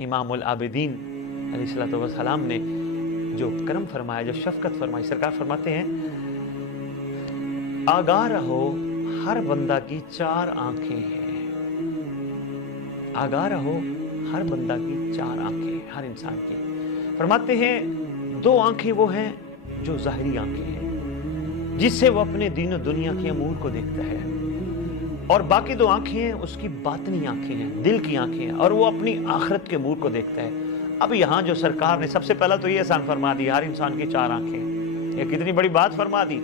امام العابدین علیہ الصلوۃ والسلام نے جو کرم فرمایا، جو شفقت فرمائی، سرکار فرماتے ہیں آگاہ رہو ہر بندہ کی 4 آنکھیں ہیں، آگاہ رہو ہر بندہ کی 4 آنکھیں، ہر انسان کی۔ فرماتے ہیں 2 آنکھیں وہ ہیں جو ظاہری آنکھیں ہیں، جس سے وہ اپنے دین و دنیا کے امور کو دیکھتا ہے، اور باقی 2 آنکھیں ہیں اس کی باطنی آنکھیں ہیں، دل کی آنکھیں ہیں، اور وہ اپنی آخرت کے امور کو دیکھتا ہے۔ اب یہاں جو سرکار نے سب سے پہلا تو یہ احسان فرما دی، ہر انسان کی 4 آنکھیں، یہ کتنی بڑی بات فرما دی،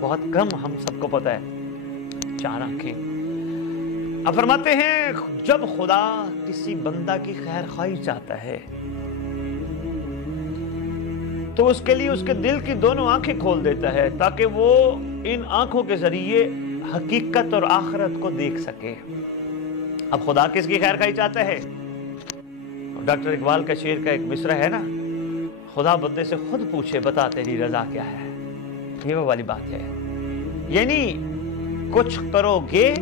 بہت کم ہم سب کو پتہ ہے 4 آنکھیں۔ اب فرماتے ہیں جب خدا کسی بندہ کی خیر خواہی چاہتا ہے تو اس کے لیے اس کے دل کی دونوں آنکھیں کھول دیتا ہے تاکہ وہ ان آنکھوں کے ذریعے حقیقت اور آخرت کو دیکھ سکے۔ اب خدا کس کی خیر خواہی چاہتا ہے؟ ڈاکٹر اقبال کا شعر کا ایک مصرع ہے نا، خدا بندے سے خود پوچھے بتا تیری رضا کیا ہے، یہ وہ والی بات ہے، یعنی کچھ کرو گے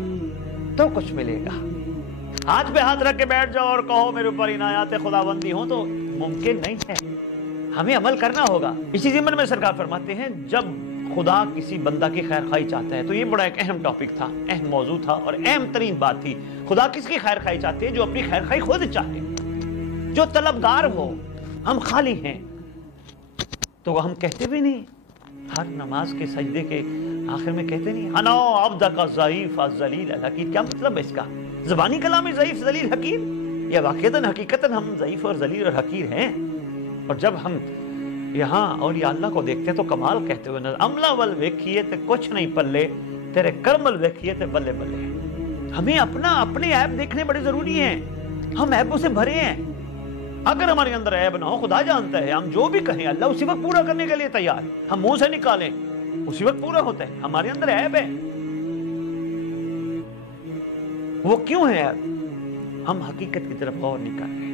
تو کچھ ملے گا۔ ہاتھ پہ ہاتھ رکھ کے بیٹھ جاؤ اور کہو میرے اوپر عنایات خداوندی ہوں تو ممکن نہیں ہے، ہمیں عمل کرنا ہوگا۔ اسی ضمن میں سرکار فرماتے ہیں جب خدا کسی بندہ کی خیر خواہی چاہتا ہے، تو یہ بڑا ایک اہم ٹاپک تھا، اہم موضوع تھا اور اہم ترین بات تھی۔ خدا کس کی خیر خواہی چاہتے ہیں؟ جو اپنی خیر خواہی خود چاہے، جو طلبگار ہو۔ ہم خالی ہیں تو ہم کہتے بھی نہیں، ہر نماز کے سجدے کے آخر میں کہتے نہیں انا عبدک الضعیف الذلیل الحقیر؟ کیا مطلب ہے اس کا؟ زبانی کلام میں ضعیف ذلیل حقیر، یا واقعتاً حقیقتاً ہم ضعیف اور ذلیل اور حقیر ہیں؟ اور جب ہم یہاں اولیاء اللہ کو دیکھتے ہیں تو کمال کہتے ہوئے نظر، عملہ ول ویکھیے تے کچھ نہیں پلے، تیرے کرمل ویکھیے تے بلے بلے۔ ہمیں اپنے عیب دیکھنے بڑے ضروری ہیں، ہم عیبوں سے بھرے ہیں۔ اگر ہمارے اندر عیب نہ ہو، خدا جانتا ہے، ہم جو بھی کہیں اللہ اسی وقت پورا کرنے کے لیے تیار، ہم منہ سے نکالیں اسی وقت پورا ہوتا ہے۔ ہمارے اندر عیب ہے، وہ کیوں ہے عیب؟ ہم حقیقت کی طرف غور نہیں کر رہے،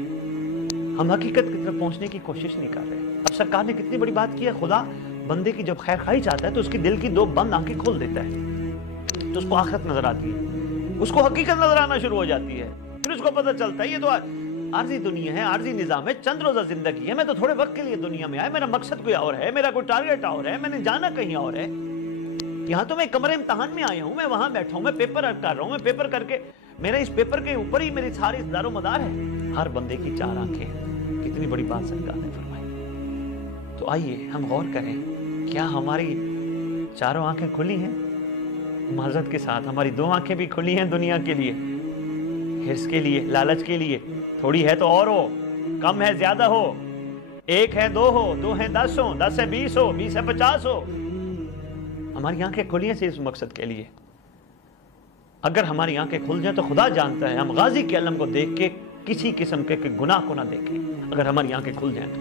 ہم حقیقت کی طرف پہنچنے کی کوشش نہیں کر رہے۔ اب سرکار نے کتنی بڑی بات کی ہے، خدا بندے کی جب خیر خواہی چاہتا ہے تو اس کی دل کی 2 بند آنکھیں کھول دیتا ہے، تو اس کو آخرت نظر آتی ہے، اس کو حقیقت نظر آنا شروع ہو جاتی ہے، پھر اس کو پتہ چلتا ہے یہ تو عارضی دنیا ہے، عارضی نظام ہے، چند روزہ زندگی ہے، میں تو تھوڑے وقت کے لیے دنیا میں آیا، میرا مقصد کوئی اور ہے، میرا کوئی ٹارگٹ اور ہے، میں نے جانا کہیں اور ہے۔ یہاں تو میں کمرے امتحان میں آیا ہوں، میں وہاں بیٹھا ہوں، میں پیپر کر رہا ہوں، میں پیپر کر کے میرا اس پیپر کے اوپر ہی میری ساری دار و مدار ہے۔ ہر بندے کی 4 آنکھیں ہیں، کتنی بڑی بات سرکار نے فرمائی۔ تو آئیے ہم غور کریں، کیا ہماری 4 آنکھیں کھلی ہیں؟ معذرت کے ساتھ ہماری 2 آنکھیں بھی کھلی ہیں دنیا کے لیے، حرص کے لیے، لالچ کے لیے، تھوڑی ہے تو اور ہو، کم ہے زیادہ ہو، 1 ہے 2 ہو، 2 ہے 10 ہو، 10 ہے 20 ہو، 20 ہے 50 ہو۔ ہماری آنکھیں کھلی ہیں اس مقصد کے لیے۔ اگر ہماری آنکھیں کھل جائیں تو خدا جانتا ہے ہم غازی کے علم کو دیکھ کے کسی قسم کے گناہ کو نہ دیکھیں۔ اگر ہماری آنکھیں کھل جائیں تو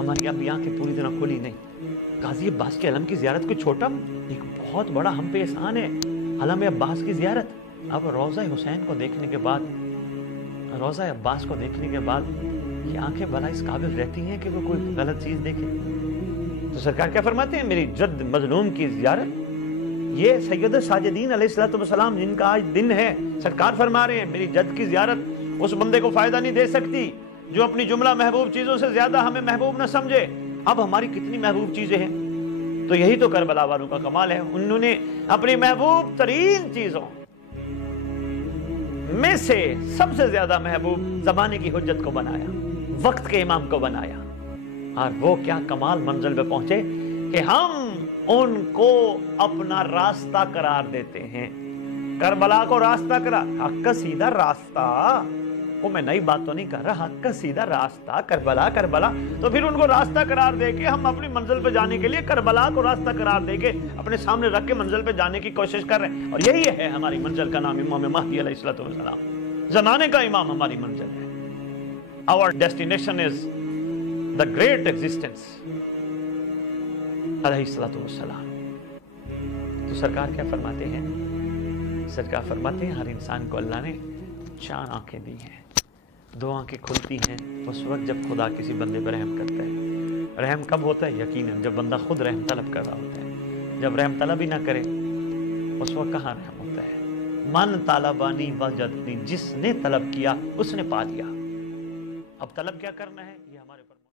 ہماری ابھی آنکھیں پوری طرح کھلی نہیں۔ غازی عباس کے علم کی زیارت کوئی چھوٹا، ایک بہت بڑا ہم پہ احسان ہے، علم عباس کی زیارت۔ اب روضہ حسین کو دیکھنے کے بعد، روضہ عباس کو دیکھنے کے بعد یہ آنکھیں بھلا اس قابل رہتی ہیں کہ وہ کوئی غلط چیز دیکھے؟ تو سرکار کیا فرماتے ہیں؟ میری جد مظلوم کی زیارت، یہ سید ساجدین علیہ السلام جن کا آج دن ہے، سرکار فرما رہے ہیں میری جد کی زیارت اس بندے کو فائدہ نہیں دے سکتی جو اپنی جملہ محبوب چیزوں سے زیادہ ہمیں محبوب نہ سمجھے۔ اب ہماری کتنی محبوب چیزیں ہیں، تو یہی تو کربلا والوں کا کمال ہے، انہوں نے اپنی محبوب ترین چیزوں میں سے سب سے زیادہ محبوب زمانے کی حجت کو بنایا، وقت کے امام کو بنایا، اور وہ کیا کمال منزل پہ پہنچے کہ ہم ان کو اپنا راستہ قرار دیتے ہیں۔ کربلا کو راستہ قرار، حق کا سیدھا راستہ، وہ میں نئی بات تو نہیں کر رہا، حق کا سیدھا راستہ، کربلا کربلا، تو پھر ان کو راستہ قرار دے کے ہم اپنی منزل پہ جانے کے لیے کربلا کو راستہ قرار دے کے اپنے سامنے رکھ کے منزل پہ جانے کی کوشش کر رہے ہیں۔ اور یہی ہے ہماری منزل کا نام، امام مہدی علیہ السلام، زمانے کا امام ہماری منزل ہے۔ Our destination is the great existence علیہ السلام۔ تو سرکار کیا فرماتے ہیں؟ سرکار فرماتے ہیں ہر انسان کو اللہ نے 4 آنکھیں دی ہیں، 2 آنکھیں کھلتی ہیں اس وقت جب خدا کسی بندے پر رحم کرتا ہے۔ رحم کب ہوتا ہے؟ یقیناً جب بندہ خود رحم طلب کر رہا ہوتا ہے۔ جب رحم طلب ہی نہ کرے اس وقت کہاں رحم ہوتا ہے؟ من طالبانی وجدنی، جس نے طلب کیا اس نے پا لیا۔ اب طلب کیا کرنا ہے یہ ہمارے اوپر